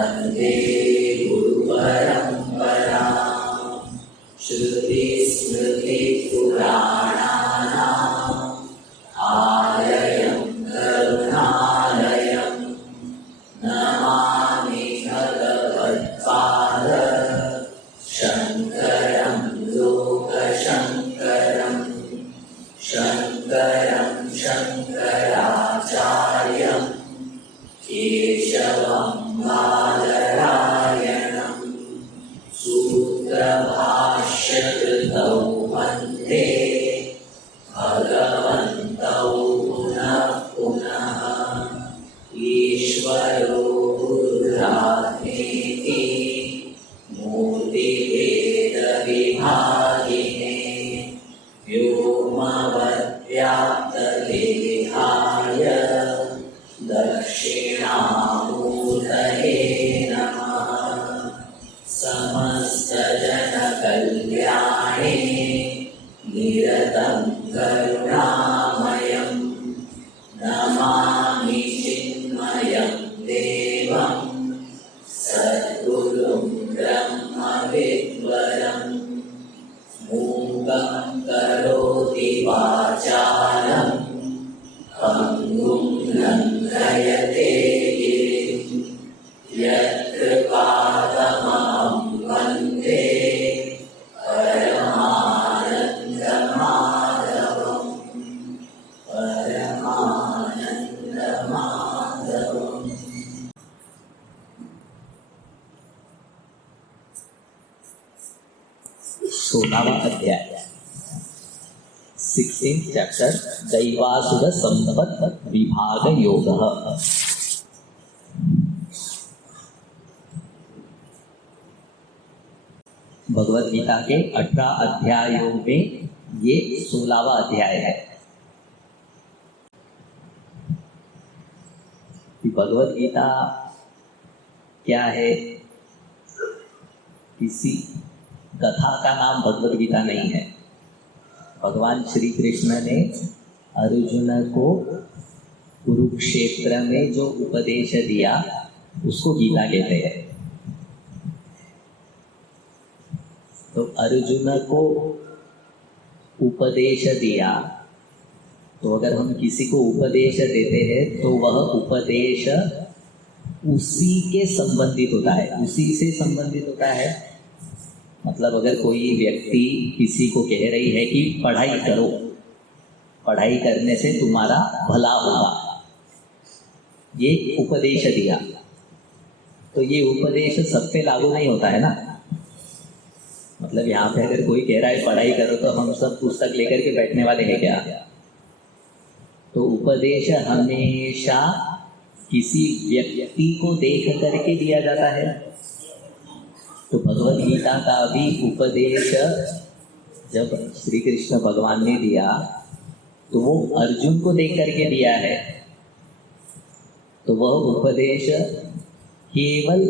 वन्दे गुरुपरम्पराम् श्रुतिस्मृतिपुराणानाम् आलयं करुणालयं नमामि भगवत्पाद शङ्करं लोकशङ्करं शङ्करं शङ्कराचार्यं केशवं बादरायणं सूत्रभाष्यकृतौ वन्दे भगवन्तौ पुनः पुनः ईश्वरो गुरुरात्मेति मूर्तिभेदविभागिने व्योमवद्व्याप्तदेहाय दक्षिणामूर्तये नमः। समस्तजनकल्याणे निरतं करुणामयं नमामि चिन्मयं देवं सद्गुरुं ब्रह्मविद्वरं मूकं करोति वाचालं पङ्गुं लङ्घयते गिरिं यत्कृपातमहं वन्दे परमानन्दमाधवम् परमानन्दमाधवम्। 16वां अध्याय 16th चैप्टर दैवासुर संपत् विभाग योग। भगवत गीता के 18 अध्यायों में ये 16वां अध्याय है। भगवत गीता क्या है? किसी कथा का नाम भगवत गीता नहीं है। भगवान श्री कृष्ण ने अर्जुन को कुरुक्षेत्र में जो उपदेश दिया उसको गीता कहते हैं। तो अर्जुन को उपदेश दिया, तो अगर हम किसी को उपदेश देते हैं तो वह उपदेश उसी के संबंधित होता है, उसी से संबंधित होता है। मतलब अगर कोई व्यक्ति किसी को कह रही है कि पढ़ाई करो, पढ़ाई करने से तुम्हारा भला होगा, ये उपदेश दिया, तो ये उपदेश सब पे लागू नहीं होता है ना। मतलब यहाँ पे अगर कोई कह रहा है पढ़ाई करो तो हम सब पुस्तक लेकर के बैठने वाले हैं क्या? तो उपदेश हमेशा किसी व्यक्ति को देख करके दिया जाता है। तो भगवत गीता का भी उपदेश जब श्री कृष्ण भगवान ने दिया तो वो अर्जुन को देख करके दिया है। तो वह उपदेश केवल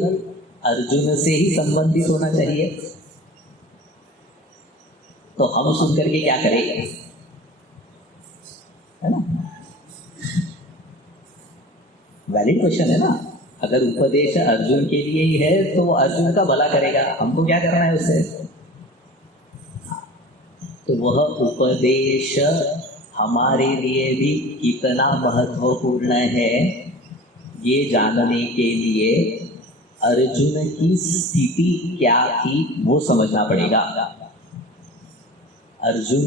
अर्जुन से ही संबंधित होना चाहिए। तो हम सुन करके क्या करेंगे, है ना? वैलिड क्वेश्चन है ना। अगर उपदेश अर्जुन के लिए ही है तो वो अर्जुन का भला करेगा, हमको क्या करना है उससे? तो वह उपदेश हमारे लिए भी कितना महत्वपूर्ण है ये जानने के लिए अर्जुन की स्थिति क्या थी वो समझना पड़ेगा। अर्जुन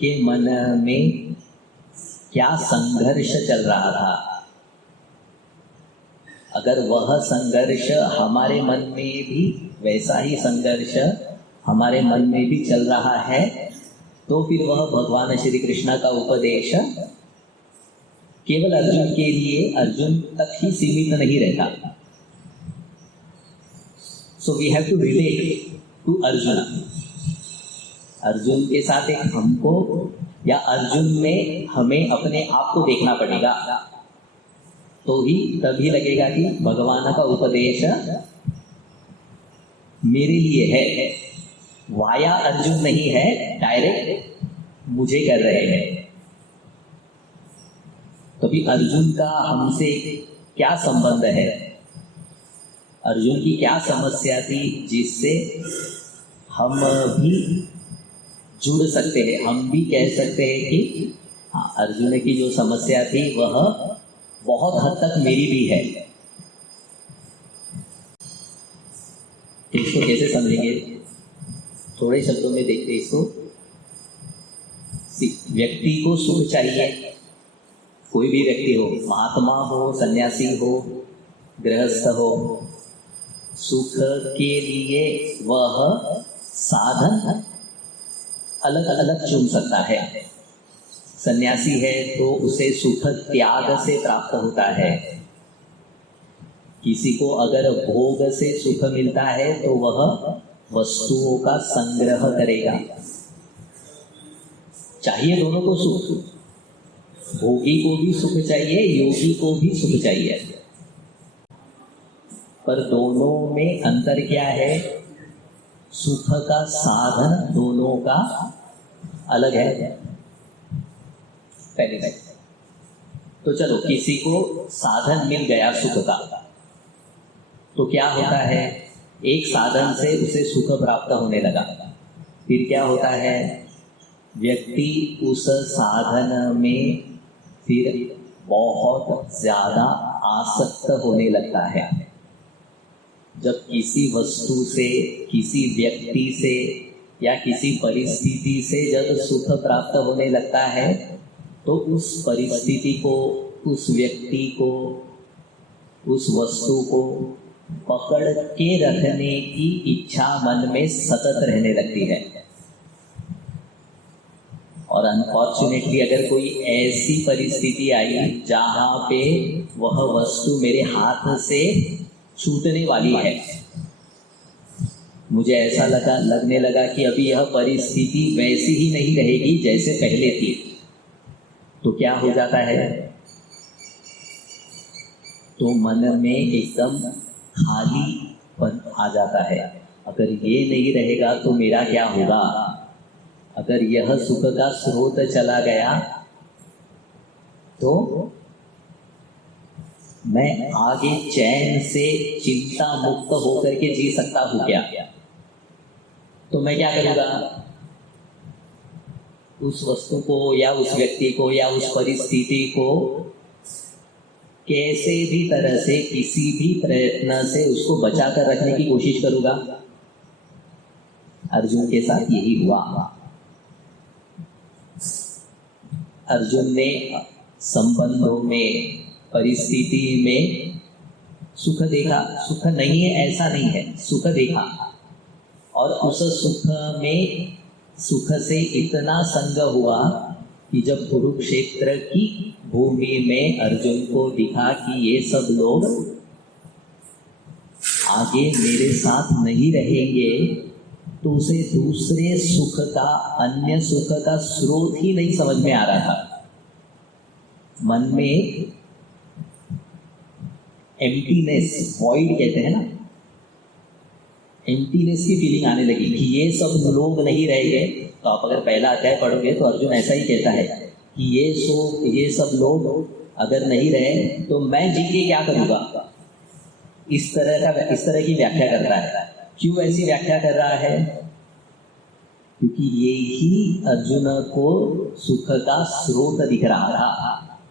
के मन में क्या संघर्ष चल रहा था। अगर वह संघर्ष हमारे मन में भी वैसा ही संघर्ष हमारे मन में भी चल रहा है तो फिर वह भगवान श्री कृष्ण का उपदेश केवल अर्जुन के लिए अर्जुन तक ही सीमित नहीं रहता। So we have to relate to Arjun. Arjun के साथ एक हमको या अर्जुन में हमें अपने आप को देखना पड़ेगा, तो ही तभी लगेगा कि भगवान का उपदेश मेरे लिए है, वाया अर्जुन नहीं है, डायरेक्ट मुझे कर रहे हैं। तो भी अर्जुन का हमसे क्या संबंध है? अर्जुन की क्या समस्या थी जिससे हम भी जुड़ सकते हैं, हम भी कह सकते हैं कि हाँ, अर्जुन की जो समस्या थी वह बहुत हद तक मेरी भी है। इसको कैसे समझेंगे? थोड़े शब्दों में देखते इसको। व्यक्ति को सुख चाहिए, कोई भी व्यक्ति हो, महात्मा हो, सन्यासी हो, गृहस्थ हो, सुख के लिए वह साधन अलग अलग चुन सकता है। सन्यासी है तो उसे सुख त्याग से प्राप्त होता है। किसी को अगर भोग से सुख मिलता है तो वह वस्तुओं का संग्रह करेगा। चाहिए दोनों को सुख, भोगी को भी सुख चाहिए, योगी को भी सुख चाहिए, पर दोनों में अंतर क्या है? सुख का साधन दोनों का अलग है। पहली बात तो चलो, किसी को साधन मिल गया सुख का, तो क्या होता है? एक साधन से उसे सुख प्राप्त होने लगा। फिर क्या होता है? व्यक्ति उस साधन में फिर बहुत ज्यादा आसक्त होने लगता है। जब किसी वस्तु से, किसी व्यक्ति से या किसी परिस्थिति से जब सुख प्राप्त होने लगता है तो उस परिस्थिति को, उस व्यक्ति को, उस वस्तु को पकड़ के रखने की इच्छा मन में सतत रहने लगती है। और अनफॉर्चुनेटली अगर कोई ऐसी परिस्थिति आई जहाँ पे वह वस्तु मेरे हाथ से छूटने वाली है, मुझे ऐसा लगने लगा कि अभी यह परिस्थिति वैसी ही नहीं रहेगी जैसे पहले थी, तो क्या हो जाता है? तो मन में एकदम खालीपन आ जाता है। अगर ये नहीं रहेगा तो मेरा क्या होगा? अगर यह सुख का स्रोत चला गया तो मैं आगे चैन से चिंता मुक्त होकर के जी सकता हूँ क्या? तो मैं क्या करूँगा? उस वस्तु को या उस व्यक्ति को या उस परिस्थिति को कैसे भी तरह से, किसी भी प्रयत्न से उसको बचा कर रखने की कोशिश करूँगा। अर्जुन के साथ यही हुआ। अर्जुन ने संबंधों में, परिस्थिति में सुख देखा। सुख नहीं है ऐसा नहीं है, सुख देखा, और उस सुख में, सुख से इतना संग हुआ कि जब कुरुक्षेत्र की भूमि में अर्जुन को दिखा कि ये सब लोग आगे मेरे साथ नहीं रहेंगे, तो उसे दूसरे सुख का, अन्य सुख का स्रोत ही नहीं समझ में आ रहा था। मन में एम्प्टीनेस, वॉइड कहते हैं ना, एम्प्टीनेस की फीलिंग आने लगी कि ये सब लोग नहीं रहेंगे। तो आप अगर पहला अध्याय पढ़ोगे तो अर्जुन ऐसा ही कहता है कि ये सब लोग अगर नहीं रहे तो मैं जी के क्या करूँगा। इस तरह की व्याख्या करता है। क्यों ऐसी व्याख्या कर रहा है? क्योंकि ये ही अर्जुन को सुख का स्रोत दिख रहा था,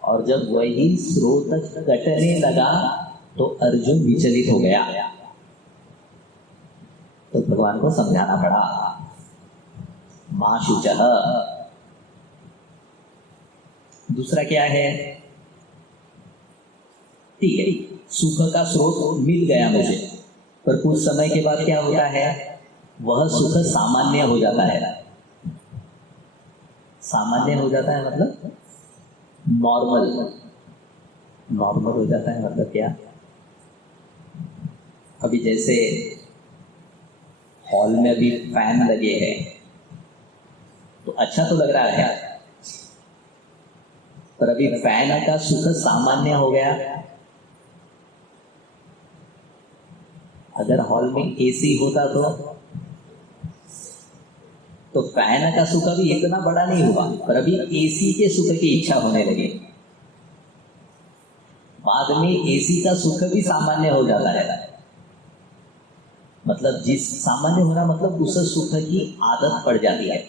और जब वही स्रोत कटने लगा तो अर्जुन विचलित हो गया। तो भगवान को समझाना पड़ा, मां शुचः। दूसरा क्या है? ठीक है, सुख का स्रोत मिल गया मुझे, पर कुछ समय के बाद क्या होता है? वह सुख सामान्य हो जाता है। सामान्य हो जाता है मतलब नॉर्मल हो जाता है। मतलब क्या? अभी जैसे हॉल में अभी फैन लगे हैं तो अच्छा तो लग रहा है, पर अभी फैन का सुख सामान्य हो गया। अगर हॉल में एसी होता तो फैन का सुख अभी इतना बड़ा नहीं हुआ, पर अभी एसी के सुख की इच्छा होने लगी। बाद में एसी का सुख भी सामान्य हो जाता है। मतलब जिस सामान्य होना मतलब उस सुख की आदत पड़ जाती है,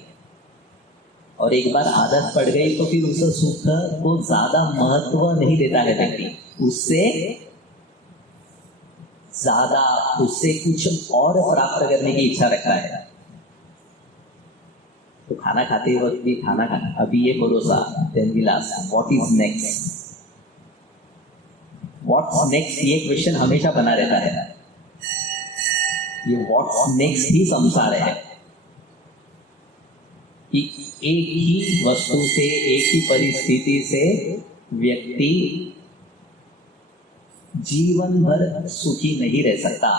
और एक बार आदत पड़ गई तो फिर उस सुख को ज्यादा महत्व नहीं देता है व्यक्ति, उससे ज्यादा उससे कुछ और प्राप्त करने की इच्छा रखता है। तो खाना खाते वक्त भी खाना खाना, अभी ये परोसा, then will ask what is next, what's next, ये क्वेश्चन हमेशा बना रहता है। ये व्हाट्स नेक्स्ट ही संसार है कि एक ही वस्तु से, एक ही परिस्थिति से व्यक्ति जीवन भर सुखी नहीं रह सकता।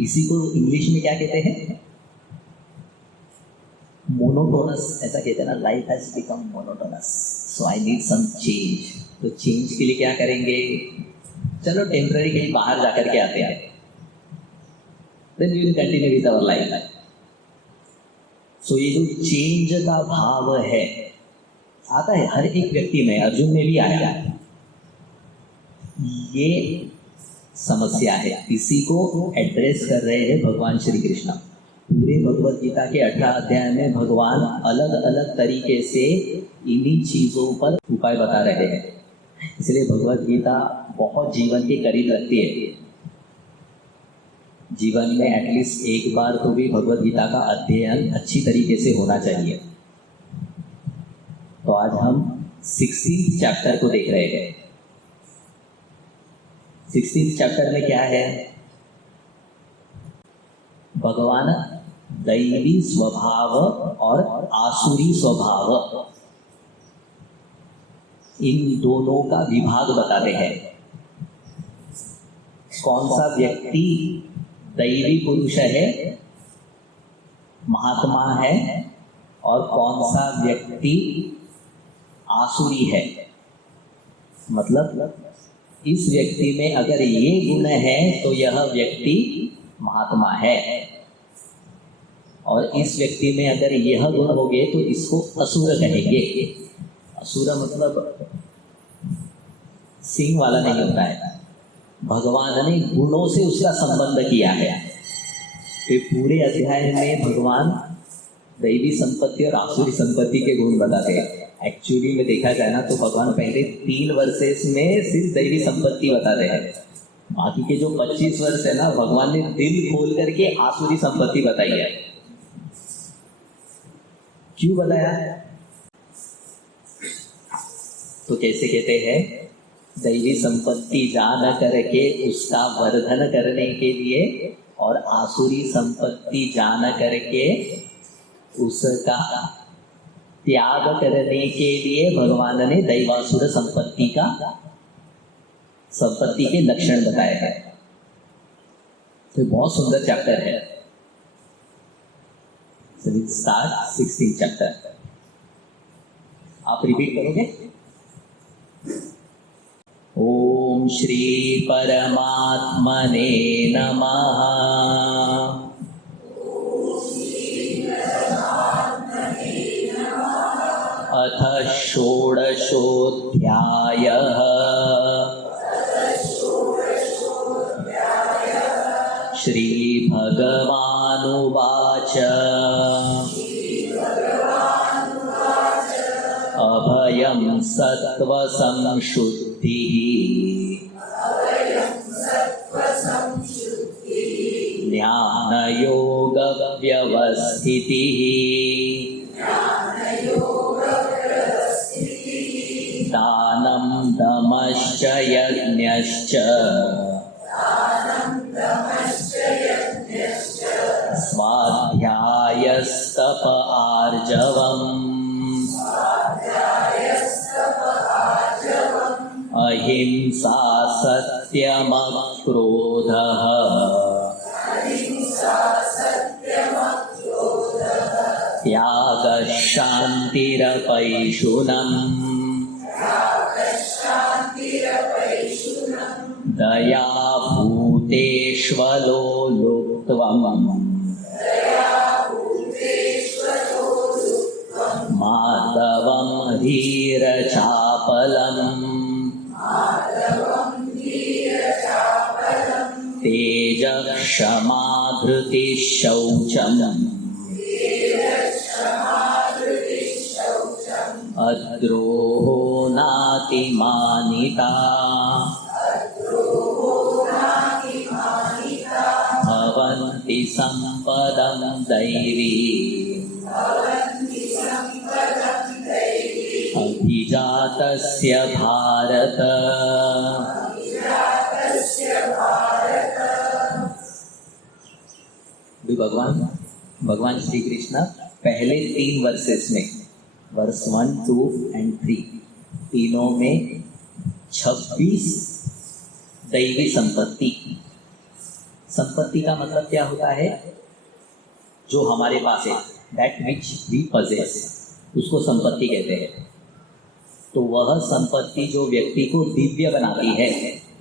इसी को इंग्लिश में क्या कहते हैं, मोनोटोनस, ऐसा कहते हैं ना, life has become monotonous, so I need some change. तो चेंज के लिए क्या करेंगे, चलो टेम्पररी कहीं बाहर जाकर के आते हैं, then we will continue with our life. So ये जो चेंज का भाव है आता है हर एक व्यक्ति में, अर्जुन में भी आया, ये समस्या है, इसी को एड्रेस कर रहे हैं भगवान श्री कृष्ण। पूरे भगवत गीता के 18 अध्याय में भगवान अलग अलग तरीके से इन्हीं चीजों पर उपाय बता रहे हैं, इसलिए भगवत गीता बहुत जीवन के करीब लगती है। जीवन में एटलीस्ट एक बार तो भी भगवत गीता का अध्ययन अच्छी तरीके से होना चाहिए। तो आज हम 16th चैप्टर को देख रहे हैं। 16th चैप्टर में क्या है, भगवान दैवी स्वभाव और आसुरी स्वभाव, इन दोनों का विभाग बताते हैं। कौन सा व्यक्ति दैवी पुरुष है, महात्मा है, और कौन सा व्यक्ति आसुरी है। मतलब इस व्यक्ति में अगर ये गुण है तो यह व्यक्ति महात्मा है, और इस व्यक्ति में अगर यह गुण हो गए तो इसको असुर कहेंगे। असुर मतलब सिंह वाला नहीं होता है, भगवान ने गुणों से उसका संबंध किया है। तो पूरे अध्याय में भगवान दैवी संपत्ति और आसुरी संपत्ति के गुण बताते हैं। एक्चुअली में देखा जाए ना तो भगवान पहले 3 वर्सेस में सिर्फ दैवी संपत्ति बताते हैं, बाकी के जो 25 वर्ष है ना, भगवान ने दिल खोल करके आसुरी संपत्ति बताई है। क्यों बताया, तो कैसे कहते हैं, दैवी संपत्ति जान करके उसका वर्धन करने के लिए, और आसुरी संपत्ति जान करके उसका त्याग करने के लिए भगवान ने दैवासुर संपत्ति के लक्षण बताए हैं। तो बहुत सुंदर चैप्टर है। So we'll start 16th chapter. आप रिपीट करोगे, ओम श्री परमात्मने नमः। अथ षोडशोऽध्यायः। श्रीभगवानुवाच अभयं सत्त्वसंशुद्धिः ज्ञानयोगव्यवस्थितिः दानं दमश्च यज्ञश्च स्वाध्यायस्तप आर्जवम् अहिंसा सत्यमक्रोधः त्यागः शान्तिरपैशुनम् दया भूतेष्वलोलुप्त्वम् माधवं धीरचापलम् तेजः क्षमा धृतिः शौचम् अद्रोहो नातिमानिता भवन्ति सम्पदं दैवी अभिजातस्य भारत। भगवान श्री कृष्ण पहले 3 वर्सेस में, वर्स 1, 2 and 3, तीनों में 26 दैवी संपत्ति का मतलब क्या होता है? जो हमारे पास है, दैट विच वी पजेस, उसको संपत्ति कहते हैं। तो वह संपत्ति जो व्यक्ति को दिव्य बनाती है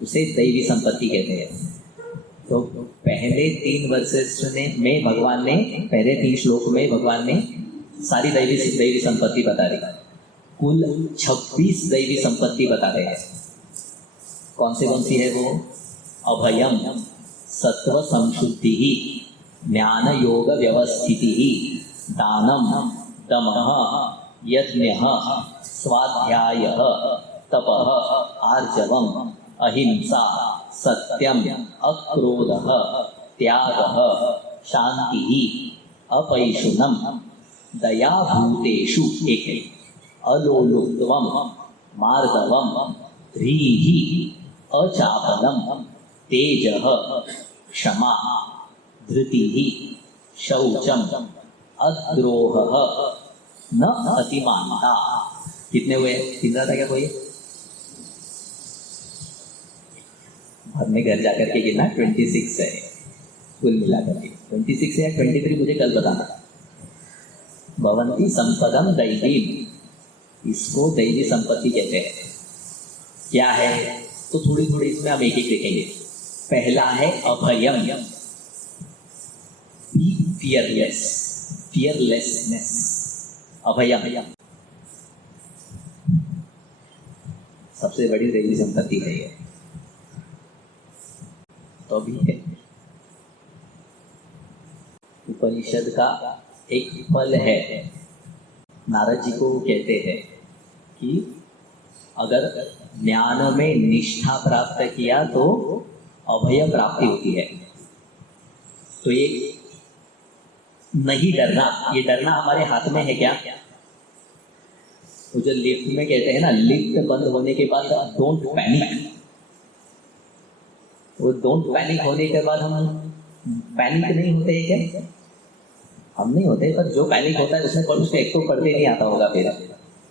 उसे दैवी संपत्ति कहते हैं। तो पहले 3 वर्सेस में भगवान ने, पहले 3 श्लोक में भगवान ने सारी दैवी संपत्ति बता दी। कुल 26 दैवी संपत्ति बता रहे हैं। कौन सी है वो? अभयम, सत्व संशुद्धि, ज्ञान योग व्यवस्थिति, दानम, दमः, यज्ञः, स्वाध्यायः, तपः, आर्जवम्, अहिंसा, सत्यम, अक्रोधः, त्यागः, शांतिः, अपैशुनम, दया भूतेषु, एक अलोलुप्त्वम, मार्दवम, ह्रीः, अचापलम, तेजः, क्षमा, धृतिः, शौचम, अद्रोहः, न अतिमानता। कितने हुए? 3 था क्या कोई? बाद में घर जाकर के गिना, 26 है कुल मिलाकर के। 26 है या 23 मुझे कल बताना। भवन्ति संपदम दैवीम, इसको दैवी संपत्ति कहते हैं। क्या है? तो थोड़ी थोड़ी इसमें हम एक एक देखेंगे। पहला है अभयम, बी फियरलेस, फियरलेसनेस, अभयम सबसे बड़ी दैवी संपत्ति है ये। तो भी है उपनिषद का एक फल है। नारद जी को कहते हैं कि अगर ज्ञान में निष्ठा प्राप्त किया तो अभय प्राप्ति होती है। तो ये नहीं डरना, ये डरना हमारे हाथ में है क्या? वो जो लिफ्ट में कहते हैं ना, लिफ्ट बंद होने के बाद डोंट पैनिक, वो डोंट पैनिक होने के बाद हम पैनिक नहीं होते हैं क्या? हम नहीं होते, पर जो पैनिक होता है उसने एक तो पढ़ते नहीं आता होगा फिर,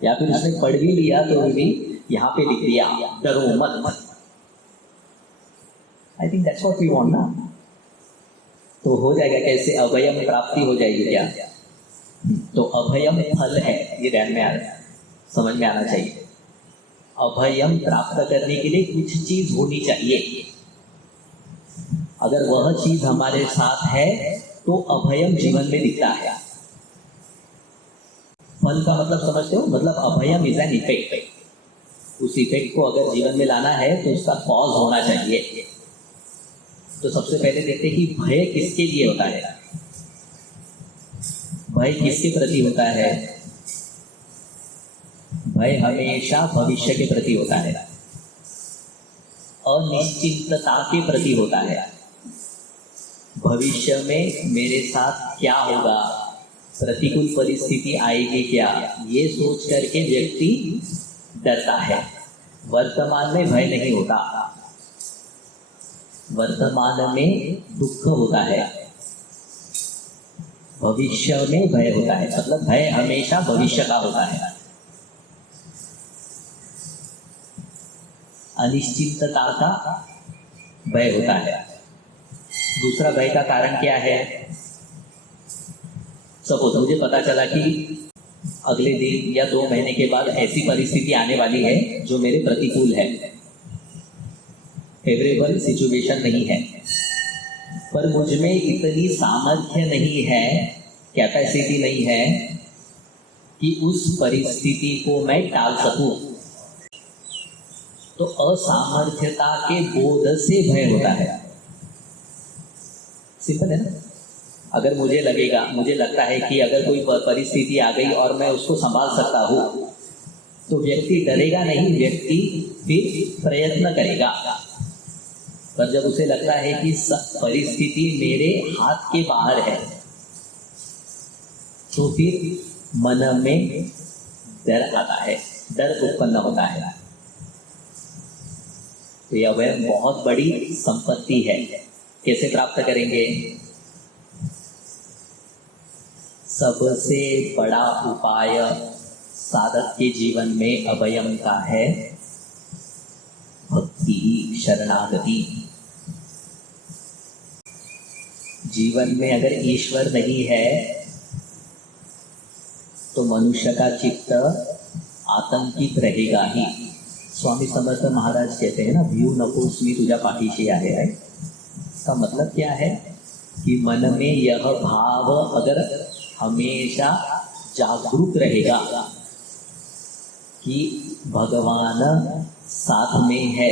या फिर उसने पढ़ भी लिया तो भी यहाँ पे लिख दिया डरो मत। I think that's what we want ना। तो हो जाएगा कैसे? अभयम प्राप्ति हो जाएगी क्या? तो अभयम फल है, ये ध्यान में समझ में आना चाहिए। अभयम प्राप्त करने के लिए कुछ चीज होनी चाहिए। अगर वह चीज हमारे साथ है तो अभयम जीवन में दिखता है। फल का मतलब समझते हो? मतलब अभयम इज एन इफेक्ट। उस इफेक्ट को अगर जीवन में लाना है तो उसका कॉज होना चाहिए। तो सबसे पहले देखते हैं कि भय किसके लिए होता है। भय किसके प्रति होता है? भय हमेशा भविष्य के प्रति होता है, अनिश्चितता के प्रति होता है। भविष्य में मेरे साथ क्या होगा, प्रतिकूल परिस्थिति आएगी क्या, ये सोच करके व्यक्ति डरता है। वर्तमान में भय नहीं होता, वर्तमान में दुख होता है, भविष्य में भय होता है। मतलब भय हमेशा भविष्य का होता है, अनिश्चितता का भय होता है। दूसरा भय का कारण क्या है? सपोज मुझे पता चला कि अगले दिन या 2 महीने के बाद ऐसी परिस्थिति आने वाली है जो मेरे प्रतिकूल है, फेवरेबल सिचुएशन नहीं है, पर मुझ में इतनी सामर्थ्य नहीं है, कैपेसिटी नहीं है कि उस परिस्थिति को मैं टाल सकूं। तो असामर्थ्यता के बोध से भय होता है। सिंपल है ना। अगर मुझे लगता है कि अगर कोई परिस्थिति आ गई और मैं उसको संभाल सकता हूँ, तो व्यक्ति डरेगा नहीं, व्यक्ति फिर प्रयत्न करेगा। पर जब उसे लगता है कि परिस्थिति मेरे हाथ के बाहर है, तो फिर मन में डर आता है, डर उत्पन्न होता है। तो यह अभयम बहुत बड़ी संपत्ति है। कैसे प्राप्त करेंगे? सबसे बड़ा उपाय साधक के जीवन में अभयम का है भक्ति, शरणागति। जीवन में अगर ईश्वर नहीं है तो मनुष्य का चित्त आतंकित रहेगा ही। स्वामी समर्थ महाराज कहते हैं ना, व्यू नकोस्मी तुझा पाठीशी आहे है। इसका मतलब क्या है कि मन में यह भाव अगर हमेशा जागरूक रहेगा कि भगवान साथ में है,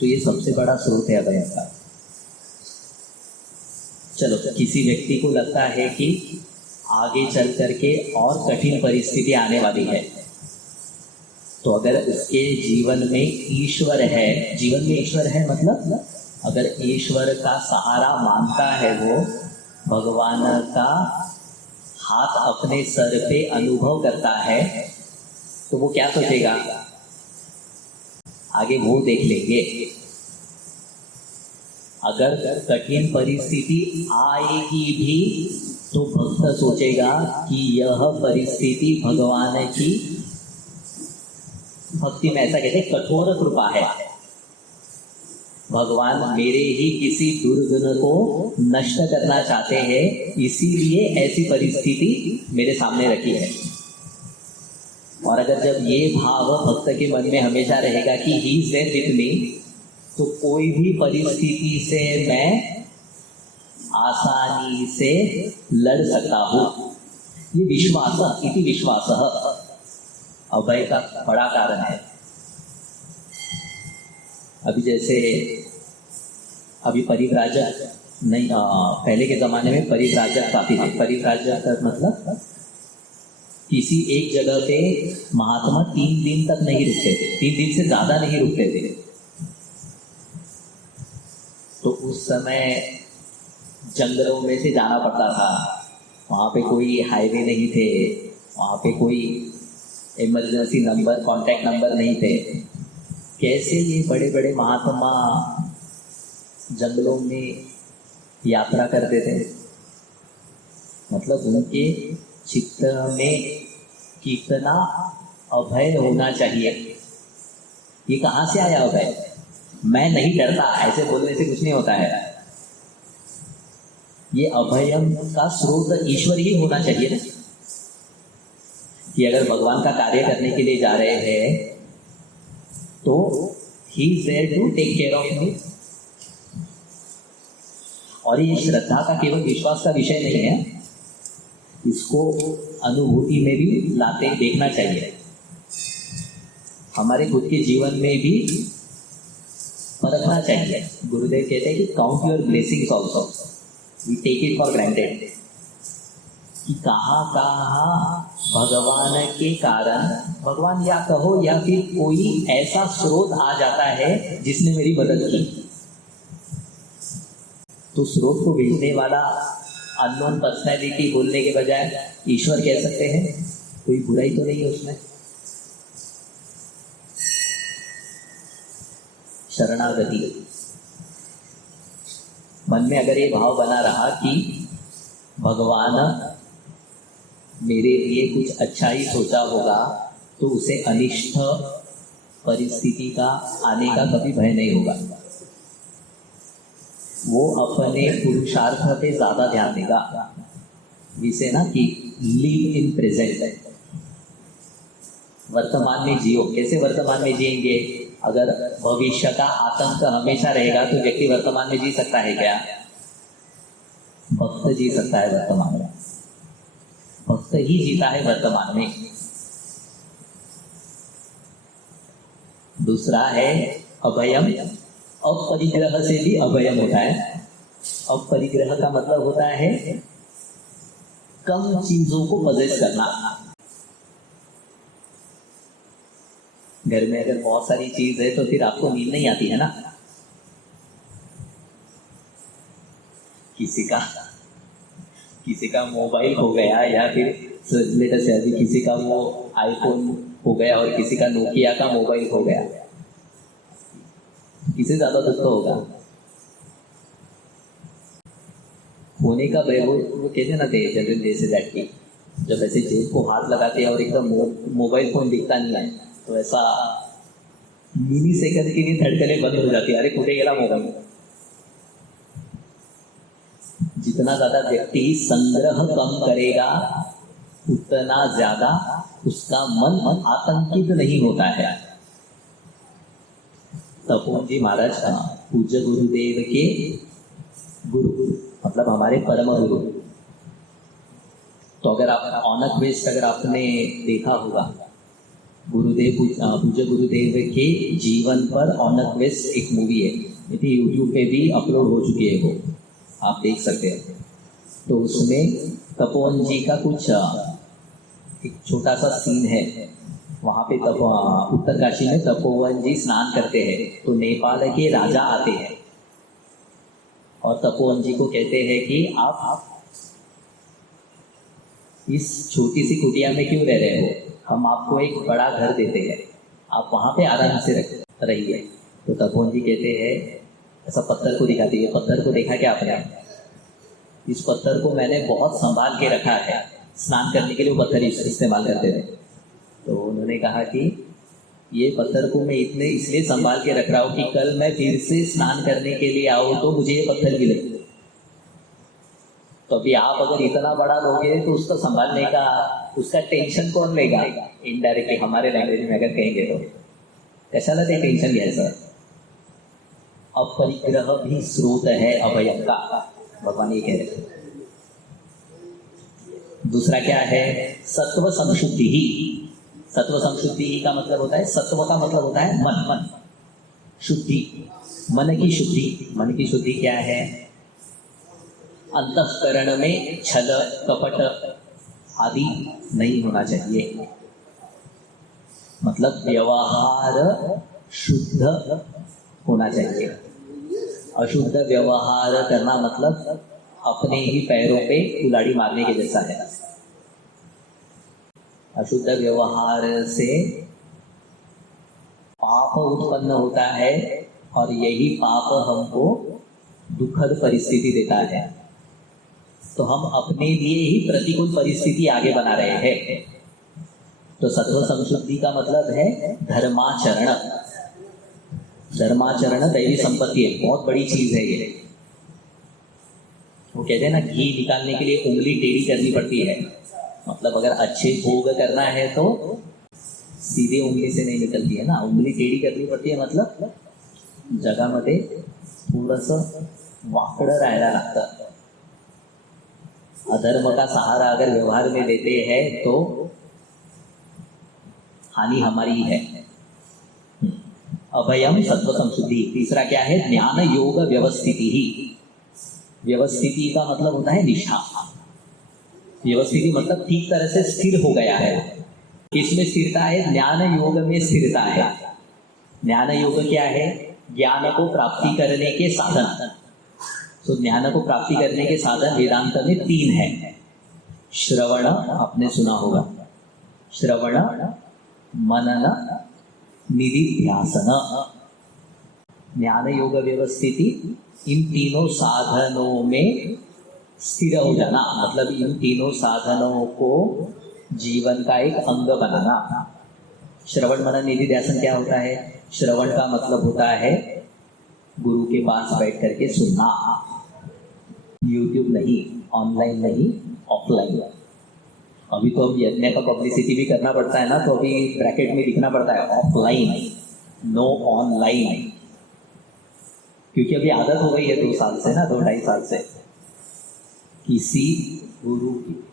तो ये सबसे बड़ा स्रोत है अभय का। चलो, किसी व्यक्ति को लगता है कि आगे चल करके और कठिन परिस्थिति आने वाली है, तो अगर उसके जीवन में ईश्वर है, जीवन में ईश्वर है मतलब अगर ईश्वर का सहारा मानता है, वो भगवान का हाथ अपने सर पे अनुभव करता है, तो वो क्या सोचेगा? आगे वो देख लेंगे। अगर कठिन परिस्थिति आएगी भी तो भक्त सोचेगा कि यह परिस्थिति भगवान की, भक्ति में ऐसा कहते हैं, कठोर कृपा है। भगवान मेरे ही किसी दुर्गुण को नष्ट करना चाहते हैं, इसीलिए ऐसी परिस्थिति मेरे सामने रखी है। और अगर जब ये भाव भक्त के मन में हमेशा रहेगा कि he is there with me, तो कोई भी परिस्थिति से मैं आसानी से लड़ सकता हूँ। ये विश्वास, इति विश्वास अभय का बड़ा कारण है। अभी जैसे अभी परिव्राजक नहीं, पहले के ज़माने में परिव्राजक काफ़ी थे। परिव्राजक का मतलब किसी एक जगह पे महात्मा 3 दिन तक नहीं रुकते थे, 3 दिन से ज़्यादा नहीं रुकते थे। तो उस समय जंगलों में से जाना पड़ता था, वहाँ पे कोई हाईवे नहीं थे, वहाँ पे कोई इमरजेंसी नंबर, कॉन्टैक्ट नंबर नहीं थे। कैसे ये बड़े बड़े महात्मा जंगलों में यात्रा करते थे? मतलब उनके चित्त में कितना अभय होना चाहिए। ये कहाँ से आया अभय? मैं नहीं डरता, ऐसे बोलने से कुछ नहीं होता है। ये अभयम का स्रोत ईश्वर ही होना चाहिए ना, कि अगर भगवान का कार्य करने के लिए जा रहे हैं तो he is there to take care of me. और ये श्रद्धा का केवल विश्वास का विषय नहीं है, इसको अनुभूति में भी लाते देखना चाहिए। हमारे खुद के जीवन में भी परखना चाहिए। गुरुदेव कहते हैं कि count your blessings also, we take it for granted, कि कहाँ भगवान के कारण, भगवान या कहो या फिर कोई ऐसा स्रोत आ जाता है जिसने मेरी मदद की, तो स्रोत को भेजने वाला अननोन पर्सनैलिटी बोलने के बजाय ईश्वर कह सकते हैं। कोई बुराई तो नहीं है उसमें। शरणागति, मन में अगर ये भाव बना रहा कि भगवान मेरे लिए कुछ अच्छा ही सोचा होगा, तो उसे अनिष्ट परिस्थिति का आने का कभी भय नहीं होगा। वो अपने पुरुषार्थ पे ज़्यादा ध्यान देगा। जिसे ना कि लिव इन प्रेजेंट, वर्तमान में जियो। कैसे वर्तमान में जिएंगे? अगर भविष्य का आतंक हमेशा रहेगा तो व्यक्ति वर्तमान में जी सकता है क्या? भक्त जी सकता है वर्तमान में, भक्त ही जीता है वर्तमान में। दूसरा है अभयम अपरिग्रह से भी अभयम होता है। अपरिग्रह का मतलब होता है कम चीजों को पजेस करना। घर में अगर बहुत सारी चीज है तो फिर आपको नींद नहीं आती है ना। किसी का मोबाइल हो गया या फिर लेटेस्ट से अभी किसी का वो आईफोन हो गया और किसी का नोकिया का मोबाइल हो गया, किसे ज्यादा दुख तो होगा। होने का वो कहते ना थे जनरल जैसे दैट की जब ऐसे जेब को हाथ लगाते हैं और एकदम मोबाइल फोन दिखता नहीं है तो ऐसा मिली सेकंड के लिए धड़कने बंद हो जाती है, अरे कुठे गेला मोबाइल। जितना ज्यादा व्यक्ति संग्रह कम करेगा उतना ज्यादा उसका मन आतंकित नहीं होता है। तपोवन जी महाराज पूज्य गुरुदेव के गुरु मतलब हमारे परम गुरु। तो अगर आप ऑनर वेस्ट अगर आपने देखा होगा गुरुदेव पूज्य गुरुदेव के जीवन पर ऑनर वेस्ट एक मूवी है, यूट्यूब पे भी अपलोड हो चुकी है, वो आप देख सकते हैं। तो उसमें तपोवन जी का कुछ एक छोटा सा सीन है। वहाँ पे उत्तरकाशी में तपोवन जी स्नान करते हैं तो नेपाल के राजा आते हैं और तपोवन जी को कहते हैं कि आप इस छोटी सी कुटिया में क्यों रह रहे हो, हम आपको एक बड़ा घर देते हैं, आप वहाँ पे आराम से रहिए। तो तपोवन जी कहते हैं, ऐसा पत्थर को दिखाती है, पत्थर को देखा क्या आपने, इस पत्थर को मैंने बहुत संभाल के रखा है, स्नान करने के लिए वो पत्थर इस्तेमाल करते थे। तो उन्होंने कहा कि ये पत्थर को मैं इसलिए संभाल के रख रहा हूँ कि कल मैं फिर से स्नान करने के लिए आऊँ तो मुझे ये पत्थर मिले। तो अभी आप अगर इतना बड़ा लोगे तो उसको संभालने का उसका टेंशन कौन लेगा, इनडायरेक्टली हमारे लैंग्वेज में अगर कहेंगे तो कशाला ते टेंशन घ्यायचं। अपरिग्रह भी स्रोत है अभयम का, भगवान ये कह रहे। दूसरा क्या है, सत्व संशुद्धि ही। सत्व संशुद्धि ही का मतलब होता है, सत्व का मतलब होता है मन शुद्धि, मन की शुद्धि। मन की शुद्धि क्या है, अंतःकरण में छल कपट आदि नहीं होना चाहिए। मतलब व्यवहार शुद्ध होना चाहिए। अशुद्ध व्यवहार करना मतलब अपने ही पैरों पे कुल्हाड़ी मारने के जैसा है। अशुद्ध व्यवहार से पाप उत्पन्न होता है और यही पाप हमको दुखद परिस्थिति देता है। तो हम अपने लिए ही प्रतिकूल परिस्थिति आगे बना रहे हैं। तो सत्व संशुद्धि का मतलब है धर्माचरण। धर्माचरण दैवी संपत्ति है, बहुत बड़ी चीज है ये। वो कहते हैं ना, घी निकालने के लिए उंगली टेढ़ी करनी पड़ती है। मतलब अगर अच्छे भोग करना है तो सीधे उंगली से नहीं निकलती है ना, उंगली टेढ़ी करनी पड़ती है। मतलब जगामध्ये थोडंसं वाकडं राहायला लागतं। अधर्म का सहारा अगर व्यवहार में देते हैं तो हानि हमारी ही है। अभयम सत्व संशुद्धि। तीसरा क्या है, ज्ञान योग व्यवस्थिति ही। व्यवस्थिति का मतलब होता है निष्ठा। व्यवस्थिति मतलब ठीक तरह से स्थिर हो गया है। किसमें स्थिरता है, ज्ञान योग में स्थिरता है। ज्ञान योग क्या है, ज्ञान को प्राप्ति करने के साधन। तो ज्ञान को प्राप्ति करने के साधन वेदांत में 3 है। श्रवण, आपने सुना होगा, श्रवण, मनन, निधिध्यासन। ज्ञान योग व्यवस्थिति, इन तीनों साधनों में स्थिर हो जाना। मतलब इन तीनों साधनों को जीवन का एक अंग बनाना। श्रवण मनन निधि ध्यान क्या होता है, श्रवण का मतलब होता है गुरु के पास बैठ करके सुनना। यूट्यूब नहीं, ऑनलाइन नहीं, ऑफलाइन। अभी तो अब यज्ञ का पब्लिसिटी भी करना पड़ता है ना, तो अभी ब्रैकेट में लिखना पड़ता है ऑफलाइन, नो ऑनलाइन। क्योंकि अभी आदत हो गई है 2 साल से ना, 2-2.5 साल से किसी गुरु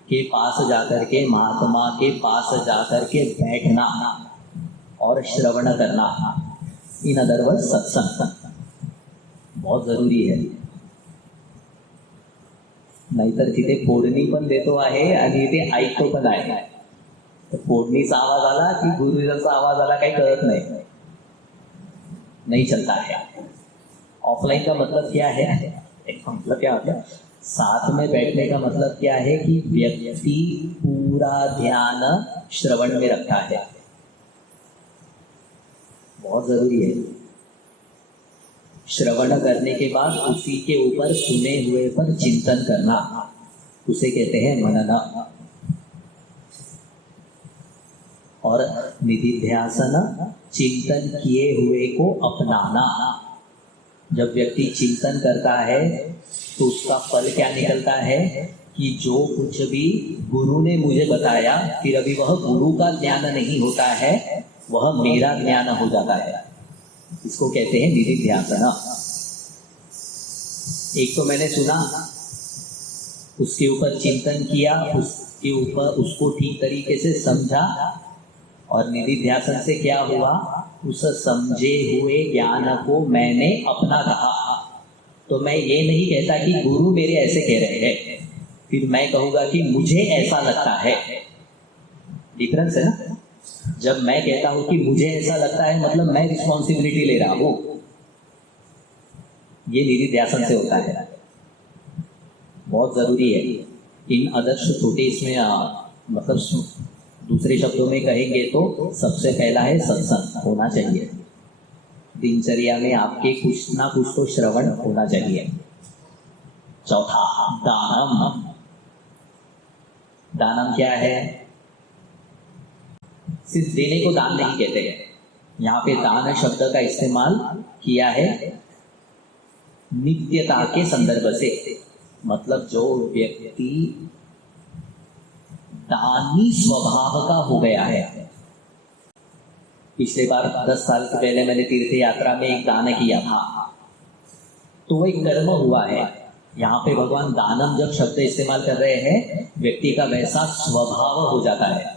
के पास जाकर के, महात्मा के पास जाकर के बैठना और श्रवण करना, इन अदर वर्ड सत्संग। बहुत जरुरी आहे. नाहीतर तिथे फोडणी पण देतो आहे आणि इथे ऐकतो पण आहे. फोडणीचा आवाज आला की गुरुजीचा आवाज आला काही कळत नहीं चलता है. ऑफलाइन का मतलब क्या है, मतलब क्या होता है, साथ में बैठने का मतलब क्या है कि व्यक्ति पूरा ध्यान श्रवण में रखता है. बहुत जरूरी है. श्रवण करने के बाद उसी के ऊपर सुने हुए पर चिंतन करना, उसे कहते हैं मनन. और निधिध्यासन चिंतन किए हुए को अपनाना. जब व्यक्ति चिंतन करता है तो उसका फल क्या निकलता है कि जो कुछ भी गुरु ने मुझे बताया फिर अभी वह गुरु का ज्ञान नहीं होता है, वह मेरा ज्ञान हो जाता है. इसको कहते हैं निधिध्यासन. एक तो मैंने सुना, उसके ऊपर चिंतन किया, उसके ऊपर उसको ठीक तरीके से समझा, और निधिध्यासन से क्या हुआ, उस समझे हुए ज्ञान को मैंने अपना कहा. तो मैं ये नहीं कहता कि गुरु मेरे ऐसे कह रहे हैं, फिर मैं कहूँगा कि मुझे ऐसा लगता है. डिफरेंस है ना. जब मैं कहता हूँ कि मुझे ऐसा लगता है मतलब मैं रिस्पॉन्सिबिलिटी ले रहा हूँ. ये निधिध्यासन से होता है. बहुत जरूरी है. इन आदर्श छोटे इसमें मतलब दूसरे शब्दों में कहेंगे तो सबसे पहला है सत्संग होना चाहिए. दिनचर्या में आपके कुछ ना कुछ तो श्रवण होना चाहिए. चौथा दानम. दानम क्या है? सिर्फ देने को दान नहीं कहते हैं. यहाँ पे दान शब्द का इस्तेमाल किया है नित्यता के संदर्भ से. मतलब जो व्यक्ति दानी स्वभाव का हो गया है. पिछले बार 10 साल से पहले मैंने तीर्थ यात्रा में एक दान किया था, तो वो एक कर्म हुआ है. यहाँ पे भगवान दानम जब शब्द इस्तेमाल कर रहे हैं, व्यक्ति का वैसा स्वभाव हो जाता है.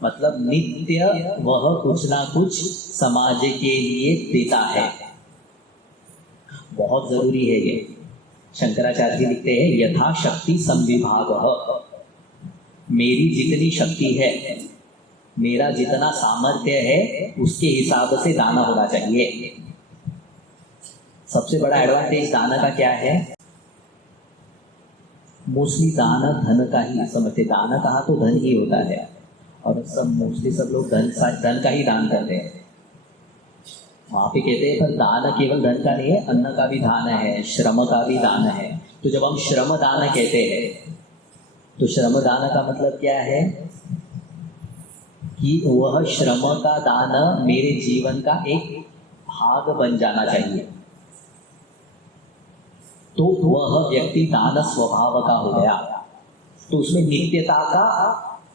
मतलब नित्य वह कुछ ना कुछ समाज के लिए देता है. बहुत जरूरी है ये. शंकराचार्य जी लिखते हैं यथा शक्ति संविभाग. मेरी जितनी शक्ति है, मेरा जितना सामर्थ्य है, उसके हिसाब से दाना होना चाहिए. सबसे बड़ा एडवांटेज दान का क्या है? मोस्टली दान धन का ही समझते. दान कहा तो धन ही होता है, और सब मोस्टली सब लोग धन का ही दान करते हैं. वहां पे कहते हैं पर दान केवल धन का नहीं है, अन्न का भी दान है, श्रम का भी दान है. तो जब हम श्रम दान कहते हैं तो श्रम दान का मतलब क्या है कि वह श्रम का दान मेरे जीवन का एक भाग बन जाना चाहिए. तो वह व्यक्ति दान स्वभाव का हो गया. तो उसमें नित्यता का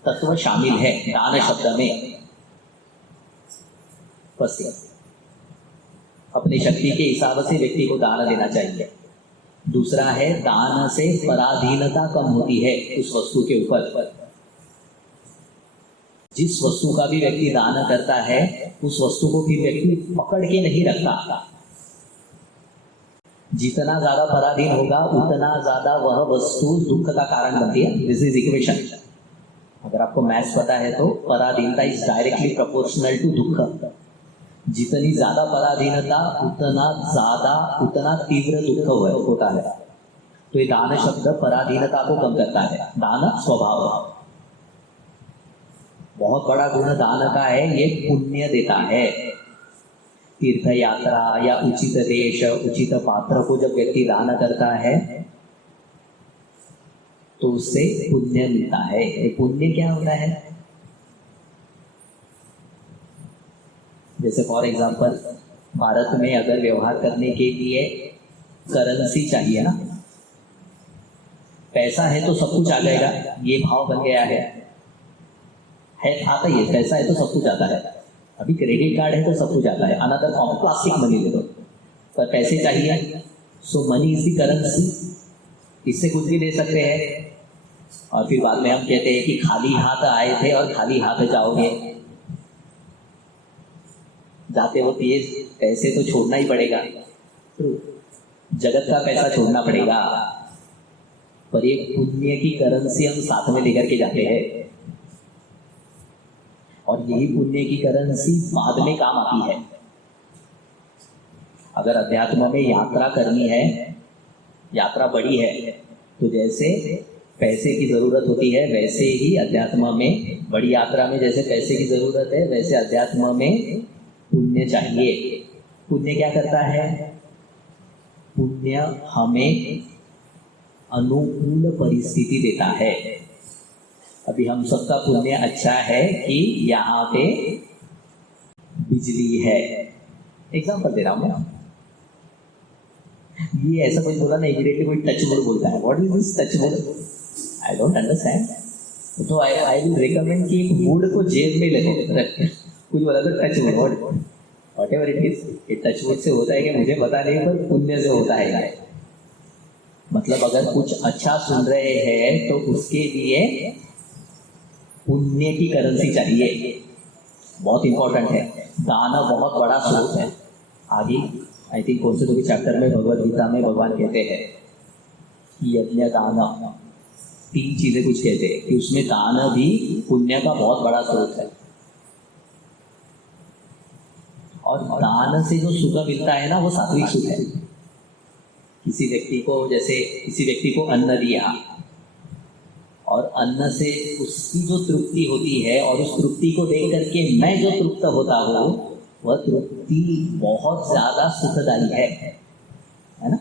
तत्व शामिल है दान शब्द में. बस अपनी शक्ति के हिसाब से व्यक्ति को दान देना चाहिए. दूसरा है दान से पराधीनता कम होती है उस वस्तु के ऊपर. जिस वस्तु का भी व्यक्ति दान करता है, उस वस्तु को फिर व्यक्ति पकड़ के नहीं रखता. जितना ज्यादा पराधीन होगा उतना ज्यादा वह वस्तु दुख का कारण बनती है. This is equation. अगर आपको मैथ्स पता है तो पराधीनता इज डायरेक्टली प्रोपोर्शनल टू दुख. जितनी ज्यादा पराधीनता उतना तीव्र दुख होता है. तो ये दान शब्द पराधीनता को कम करता है. दान स्वभाव बहुत बड़ा गुण दान का है, ये पुण्य देता है. तीर्थ यात्रा या उचित देश, उचित पात्र को जब व्यक्ति दान करता है तो उससे पुण्य मिलता है. ये पुण्य क्या होता है? जैसे फॉर एग्जाम्पल भारत में अगर व्यवहार करने के लिए करेंसी चाहिए ना, पैसा है तो सब कुछ आ जाएगा, ये भाव बन गया है आता ही है. पैसा है तो सब कुछ आता है. अभी क्रेडिट कार्ड है तो सब कुछ आता है. अनदर फॉर्म प्लास्टिक मनी ले दो, पर पैसे चाहिए. सो मनी इज द करेंसी. इससे कुछ भी दे सकते हैं. और फिर बाद में हम कहते हैं कि खाली हाथ आए थे और खाली हाथ जाओगे. जाते वक्त ये पैसे तो छोड़ना ही पड़ेगा. जगत का पैसा छोड़ना पड़ेगा, पर एक पुण्य की करेंसी हम साथ में लेकर के जाते हैं, और यही पुण्य की करेंसी बाद में काम आती है। अगर अध्यात्म में यात्रा करनी है, यात्रा बड़ी है, तो जैसे पैसे की जरूरत होती है वैसे ही अध्यात्म में, बड़ी यात्रा में जैसे पैसे की जरूरत है वैसे अध्यात्म में पुण्य चाहिए। पुण्य क्या करता है? पुण्य हमें अनुकूल परिस्थिति देता है। अभी हम सबका पुण्य अच्छा है कि यहाँ पे बिजली है। एग्जाम्पल दे रहा हूँ मैं। ये ऐसा कोई बोला ना, इमीडिएटली कोई टच वुड बोलता है। What is this touch wood? I don't understand. तो आई विल रिकमेंड कि एक वुड को जेब में रखे। कुछ बोला तो touch wood, what ever it is. ये टच वुड से होता है कि मुझे पता नहीं, पर पुण्य से होता है। मतलब अगर कुछ अच्छा सुन रहे हैं तो उसके लिए पुण्य की करेंसी चाहिए, बहुत इंपॉर्टेंट है। दान बहुत बड़ा स्रोत है। आगे आई थिंक कौन से तो चैप्टर में भगवद गीता में भगवान कहते हैं कि यज्ञ दान, 3 चीजें कुछ कहते हैं कि उसमें दान भी पुण्य का बहुत बड़ा स्रोत है। और दान से जो सुख मिलता है ना, वो सात्विक सुख है। किसी व्यक्ति को, जैसे किसी व्यक्ति को अन्न दिया और अन्न से उसकी जो तृप्ति होती है, और उस तृप्ति को देख करके मैं जो तृप्त होता हूँ, वह तृप्ति बहुत ज्यादा सुखदायी है ना।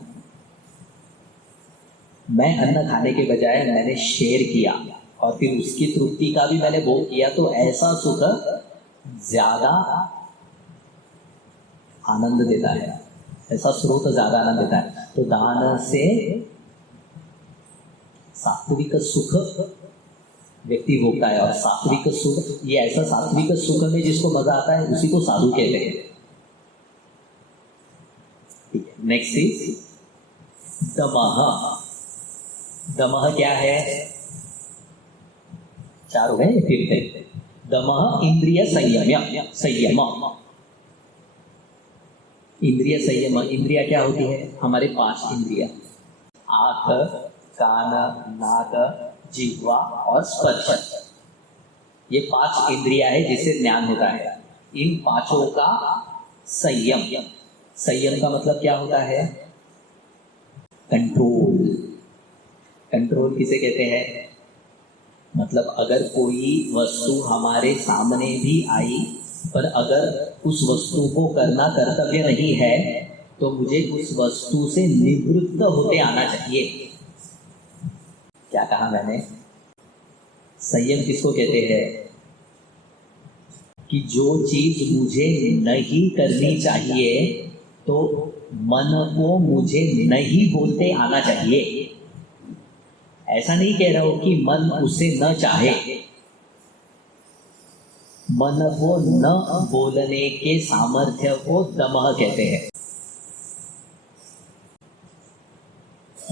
मैं अन्न खाने के बजाय मैंने शेयर किया और फिर उसकी तृप्ति का भी मैंने भोग किया, तो ऐसा सुख ज्यादा आनंद देता है, ऐसा स्रोत ज्यादा आनंद देता है। तो दान से सात्विक सुख व्यक्ति भोगता है। और सात्विक सुख, ये ऐसा सात्विक सुख में जिसको मजा आता है उसी को साधु कहते हैं। ठीक है, नेक्स्ट इज दमः। दमः क्या है? 4 हो गए, फिर दमः इंद्रिय संयम। इंद्रिय संयम, इंद्रिया क्या होती है? हमारे 5 इंद्रिया, आंख, कान, नाक, जिह्वा और स्पर्श। ये 5 इंद्रिया है जिससे ज्ञान होता है। इन 5 का संयम, संयम का मतलब क्या होता है? कंट्रोल। कंट्रोल किसे कहते हैं? मतलब अगर कोई वस्तु हमारे सामने भी आई, पर अगर उस वस्तु को करना कर्तव्य नहीं है, तो मुझे उस वस्तु से निवृत्त होते आना चाहिए। क्या कहा मैंने? संयम किसको कहते हैं? कि जो चीज मुझे नहीं करनी चाहिए तो मन को मुझे नहीं बोलते आना चाहिए। ऐसा नहीं कह रहा हूं कि मन उसे न चाहे, मन को न बोलने के सामर्थ्य को दमः कहते हैं।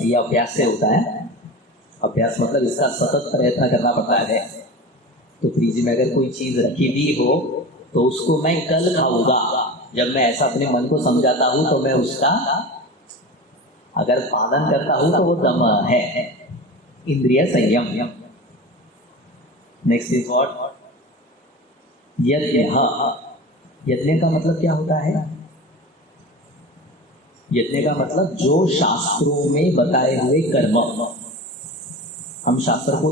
यह अभ्यास से होता है। अभ्यास मतलब इसका सतत प्रयत्न करना पड़ता है। तो फ्रिज में अगर कोई चीज रखी भी हो तो उसको मैं कल खाऊंगा, जब मैं ऐसा अपने मन को समझाता हूं तो मैं उसका अगर पालन करता हूं तो वो दमः है, इंद्रिय संयम। Next is what? यज्ञ। यज्ञ का मतलब क्या होता है? यज्ञ का मतलब जो शास्त्रों में बताए हुए कर्म। हम शास्त्र को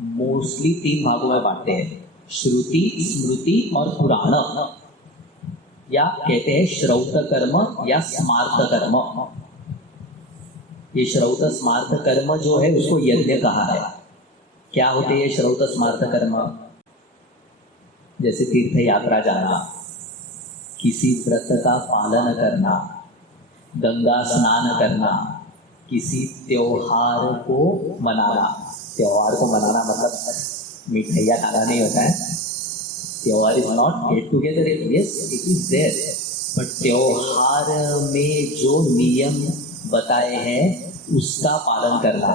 मोस्टली 3 भागों में बांटते हैं, श्रुति, स्मृति और पुराण, या कहते हैं श्रौत कर्म या स्मार्त कर्म। ये श्रौत स्मार्त कर्म जो है उसको यज्ञ कहा है। क्या होते हैं श्रौत स्मार्त कर्म? जैसे तीर्थ यात्रा जाना, किसी व्रत का पालन करना, गंगा स्नान करना, किसी त्योहार को मनाना। त्योहार को मनाना मतलब मिठाइयाँ खाना नहीं होता है। Tyohar is not get together, yes it is there, but त्योहार में जो नियम बताए हैं उसका पालन करना,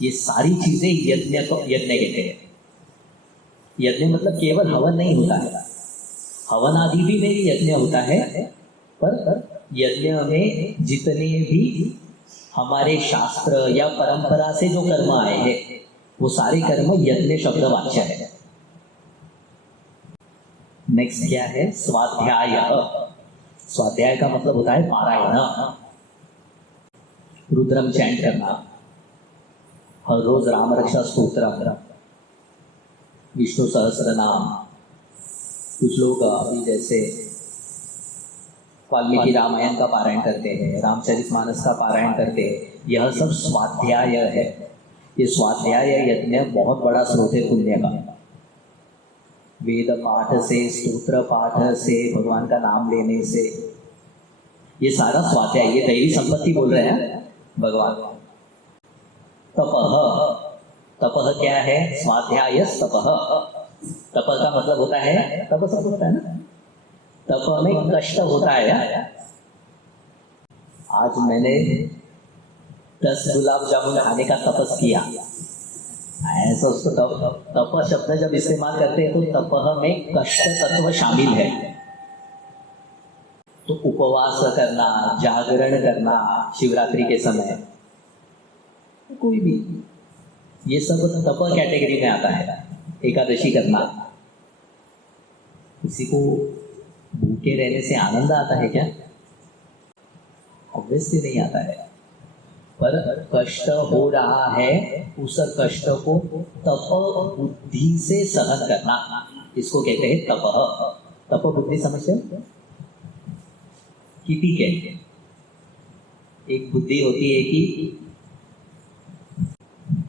ये सारी चीजें यज्ञ कहते हैं। यज्ञ मतलब केवल हवन नहीं होता है, हवन आदि भी में यज्ञ होता है, पर यज्ञ में जितने भी हमारे शास्त्र या परंपरा से जो कर्म आए हैं वो सारे कर्म यज्ञ शब्द वाच्य है। नेक्स्ट क्या है? स्वाध्याय। स्वाध्याय का मतलब होता है पारायण, रुद्रम चैंट करना, हर रोज राम रक्षा स्तोत्र, विष्णु सहस्त्र नाम। कुछ लोग अभी जैसे वाल्मीकि रामायण का पारायण करते हैं, रामचरितमानस का पारायण करते हैं, यह सब स्वाध्याय है। ये स्वाध्याय यज्ञ बहुत बड़ा स्रोत है पुण्य का। वेद पाठ से, स्तोत्र पाठ से, भगवान का नाम लेने से, ये सारा स्वाध्याय, ये दैवी संपत्ति बोल रहे हैं भगवान। तपः, तपः क्या है? स्वाध्याय तपः। तप का मतलब होता है, तप सब होता है ना, तप में कष्ट होता है। आज मैंने 10 गुलाब जामुन खाने का तपस किया, ऐसा उसको तप शब्द जब इस्तेमाल करते हैं तो तपह में कष्ट तत्व शामिल है। तो उपवास करना, जागरण करना शिवरात्रि के समय, कोई भी, ये सब तप कैटेगरी में आता है। एकादशी करना, किसी को भूखे रहने से आनंद आता है क्या? ऑब्वियसली नहीं आता है, पर कष्ट हो रहा है, उस कष्ट को तप बुद्धि से सहन करना, इसको कहते हैं तप। तप बुद्धि समझते हो कि ठीक है, एक बुद्धि होती है कि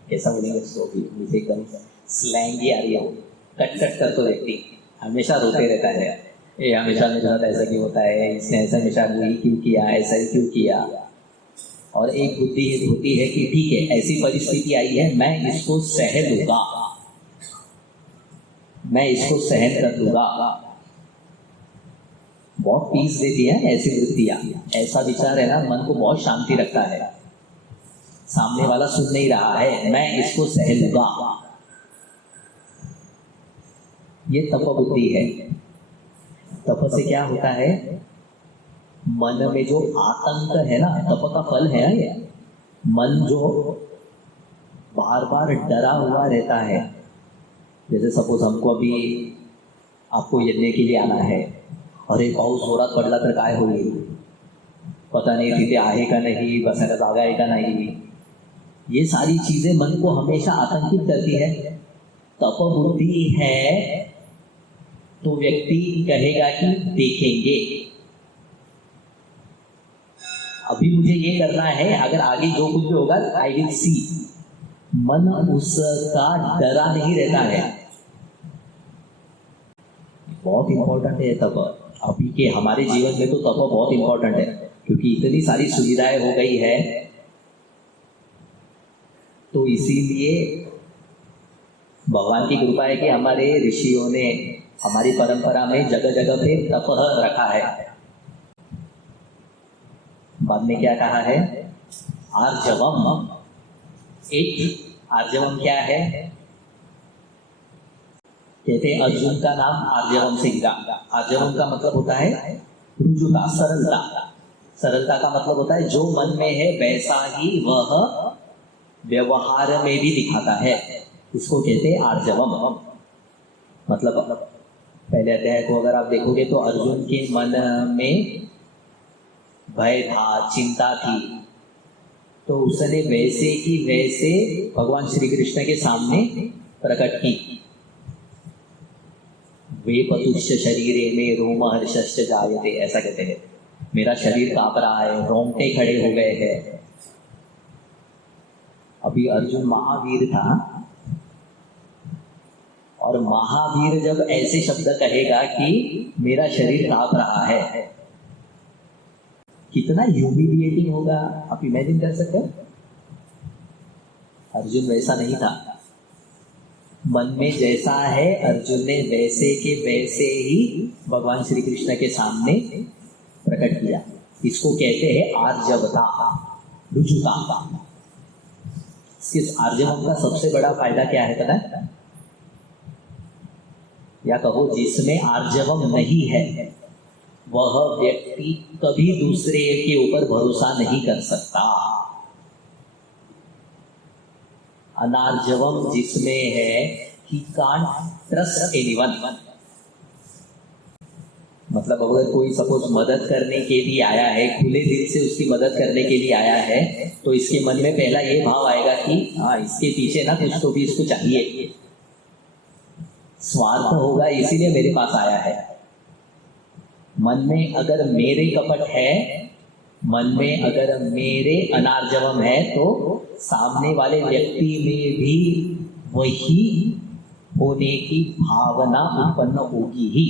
कैसा बोलेंगे उसको, मुझे एकदम स्लैंगी आ रही है, कट कट कर तो व्यक्ति हमेशा रोते रहता है, ये हमेशा मेरे साथ ऐसा क्यों होता है, इसने ऐसा हमेशा यही क्यों किया, ऐसा ही क्यों किया। और एक बुद्धि होती है कि ठीक है, ऐसी परिस्थिति आई है, मैं इसको सह लूंगा, मैं इसको सहन कर लूंगा। बहुत पीस देती है ऐसी वृत्तियां। ऐसा विचार है ना, मन को बहुत शांति रखता है। सामने वाला सुन नहीं रहा है, मैं इसको सह लूंगा, ये तप बुद्धि है। तप से क्या होता है? मन में जो आतंक है ना, तप का फल है ये, मन जो बार बार डरा हुआ रहता है। जैसे सपोज हमको अभी आपको यज्ञ के लिए आना है, अरे पाऊस जोरात पडला तर काय होईल, पता नहीं तिथे आहे का नहीं, बसायला जागा आहे का नहीं, ये सारी चीजें मन को हमेशा आतंकित करती है। तप बुद्धि है तो व्यक्ति कहेगा कि देखेंगे, अभी मुझे ये करना है, अगर आगे जो कुछ भी होगा आई विल सी। मन उसका डरा नहीं रहता है। बहुत इंपॉर्टेंट है तप। अभी के हमारे जीवन में तो तप बहुत इंपॉर्टेंट है, क्योंकि इतनी सारी सुविधाएं हो गई है, तो इसीलिए भगवान की कृपा है कि हमारे ऋषियों ने हमारी परंपरा में जगह जगह पे तप रखा है। बाद में क्या कहा है? आर्जवम। एक आर्जवम क्या है? कहते हैं अर्जुन का नाम आर्जवम से गिरा। आर्जवम का मतलब होता है रुजुता, सरलता। सरलता का मतलब होता है जो मन में है वैसा ही वह व्यवहार में भी दिखाता है, इसको कहते हैं आर्जवम। मतलब पहले अध्याय को अगर आप देखोगे तो अर्जुन के मन में भय था, चिंता थी, तो उसने वैसे ही वैसे भगवान श्री कृष्ण के सामने प्रकट की। वे पतुश्च शरीरे में रोमहर्षश्च जायते, ऐसा कहते हैं, मेरा शरीर कांप रहा है, रोंगटे खड़े हो गए हैं। अभी अर्जुन महावीर था, और महावीर जब ऐसे शब्द कहेगा कि मेरा शरीर कांप रहा है, कितना ह्यूमिलिएटिंग होगा, आप इमेजिन कर सकते हो। अर्जुन वैसा नहीं था, मन में जैसा है अर्जुन ने वैसे के वैसे ही भगवान श्री कृष्ण के सामने प्रकट किया। इसको कहते हैं आर्जवता, रुजुता। इस आर्जवम का सबसे बड़ा फायदा क्या है पता है? या कहो जिसमें आर्जवम नहीं है वह व्यक्ति कभी दूसरे के ऊपर भरोसा नहीं कर सकता। अनार्जवम जिसमें है कि कांट ट्रस्ट एनीवन, मतलब अगर कोई सपोज मदद करने के लिए आया है, खुले दिल से उसकी मदद करने के लिए आया है, तो इसके मन में पहला ये भाव आएगा कि हाँ इसके पीछे ना कुछ तो भी इसको चाहिए, स्वार्थ होगा इसीलिए मेरे पास आया है। मन में अगर मेरे कपट है, मन में अगर मेरे अनार्जवम है, तो सामने वाले व्यक्ति में भी वही होने की भावना उत्पन्न होगी ही।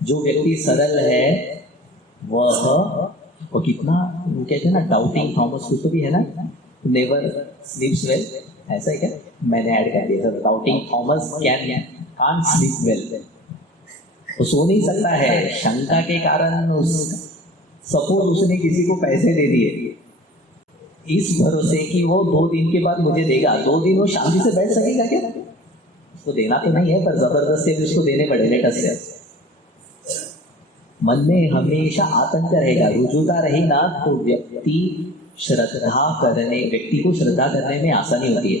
जो व्यक्ति सरल है वो कितना, वो कहते हैं ना डाउटिंग थॉमस, कुछ तो भी है ना, नेवर स्लीप्स वेल, ऐसा है क्या? मैंने ऐड कर दिया था, doubting Thomas can't sleep well, वो सो नहीं सकता है शंका के कारण। सपोज उसने किसी को पैसे दे दिए इस भरोसे कि वो 2 दिन के बाद मुझे देगा, 2 दिन वो शांति से बैठ सकेगा क्या? उसको देना तो नहीं है, पर जबरदस्ती उसको देने पड़े लेटर से। मन में हमेशा आतंक रहेगा, रुजुता रहेगा, तो व्यक्ति को श्रद्धा करने में आसानी होती है।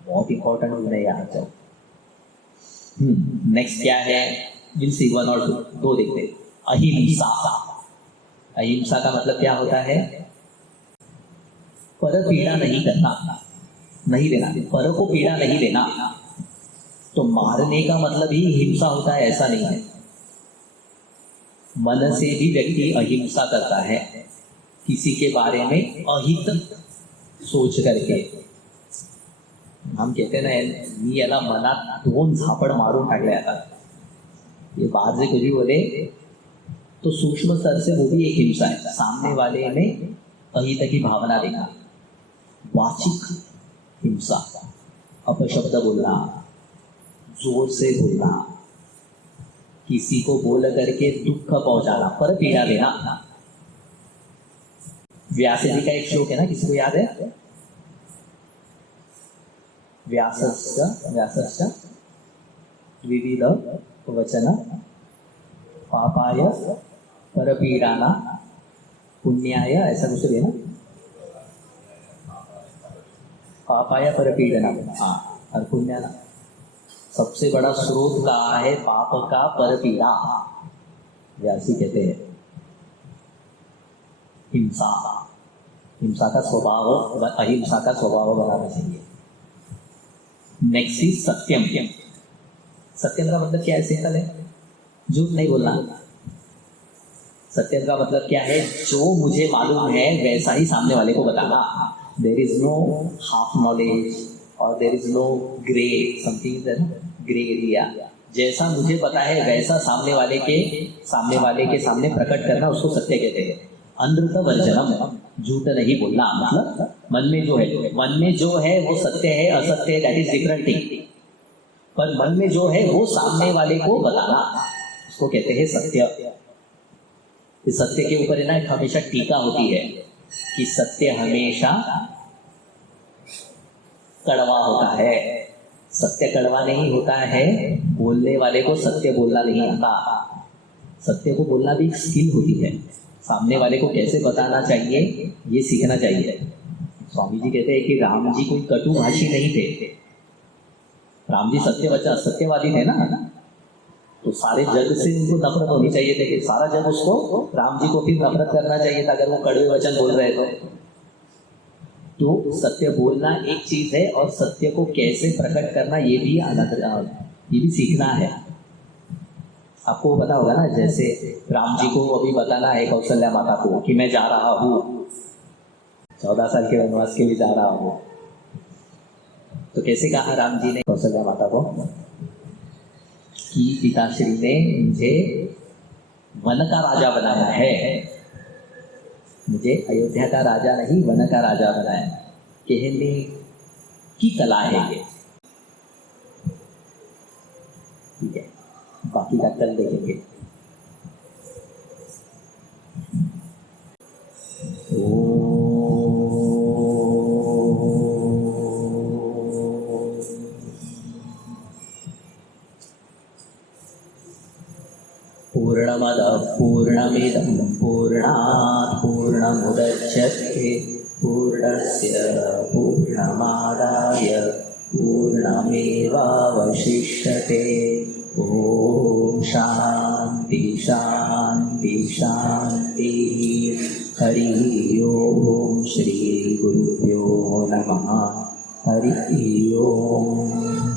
बहुत इंपॉर्टेंट है यहाँ जाओ। नेक्स्ट क्या है? विल सी 1 और 2 देखते हैं। अहिंसा। अहिंसा का मतलब क्या होता है? पर पीड़ा नहीं करना, नहीं देना, पर को पीड़ा नहीं देना। तो मारने का मतलब ही हिंसा होता है ऐसा नहीं है। मन से भी व्यक्ति अहिंसा करता है, किसी के बारे में अहित सोच करके। हम कहते ना, मी याला मनात 2 झापड मारून टाकले आता, ये बाहर से कुछ भी बोले तो सूक्ष्म स्तर से वो भी एक हिंसा है, सामने वाले में अहित की भावना देना। वाचिक हिंसा, अपशब्द बोलना, जोर से बोलना, किसी को बोल करके दुख पहुंचाना, पर पीड़ा देना। व्यास जी का एक श्लोक है ना, किसी को याद है? व्यासश्च द्विविध वचन पापाय परपीड़ाना पुण्याय, ऐसा कुछ है ना, पापाय परपीड़ना, हाँ, और पुण्याना। सबसे बड़ा स्रोत कहा है पाप का? परपीड़ा। व्यासी कहते हैं हिंसा, हिंसा का स्वभाव, अहिंसा का स्वभाव बनाना चाहिए। नेक्स्ट इज सत्यम। सत्यम का मतलब क्या है? सिंपल है, झूठ नहीं बोलना। सत्यम का मतलब क्या है? जो मुझे मालूम है वैसा ही सामने वाले को बताना। There is no half knowledge और there is no grey something, grey area. जैसा मुझे पता है वैसा सामने वाले के सामने प्रकट करना, उसको सत्य कहते हैं। अनृत वर्जनम, झूठ नहीं बोलना, मतलब मन में जो है वो सत्य है, असत्य है, दैट इज डिफरेंट थिंग। पर मन में जो है वो सामने वाले को बताना, उसको कहते हैं सत्य। इस सत्य के ऊपर है ना एक हमेशा टीका होती है कि सत्य हमेशा कड़वा होता है। सत्य कड़वा नहीं होता है, बोलने वाले को सत्य बोलना नहीं आता। सत्य को बोलना भी एक स्किल होती है, सामने वाले को कैसे बताना चाहिए ये सीखना चाहिए। स्वामी जी कहते हैं कि राम जी कोई कटुभाषी नहीं थे, राम जी सत्यवादी थे ना, तो सारे जग से उनको नफरत होनी चाहिए थी कि सारा जग उसको, राम जी को फिर नफरत करना चाहिए था अगर वो कड़वे वचन बोल रहे तो सत्य बोलना एक चीज है और सत्य को कैसे प्रकट करना ये भी सीखना है। आपको पता होगा ना, जैसे राम जी को अभी बताना है कौशल्या माता को कि मैं जा रहा हूँ, 14 साल के वनवास के लिए जा रहा हूँ, तो कैसे कहा राम जी ने कौशल्या माता को कि पिताश्री ने मुझे वन का राजा बनाया है, मुझे अयोध्या का राजा नहीं वन का राजा बनाया। कहने की कला है ये, ठीक है, बाकी का कल देखेंगे। पूर्णमदः पूर्णमिदं पूर्णात् पूर्णमुदच्यते पूर्णस्य पूर्णमादाय पूर्णमेवावशिष्यते। ॐ शान्ति शान्ति शान्तिः। हरिः ओम श्री गुरुभ्यो नमः। हरिः ओम।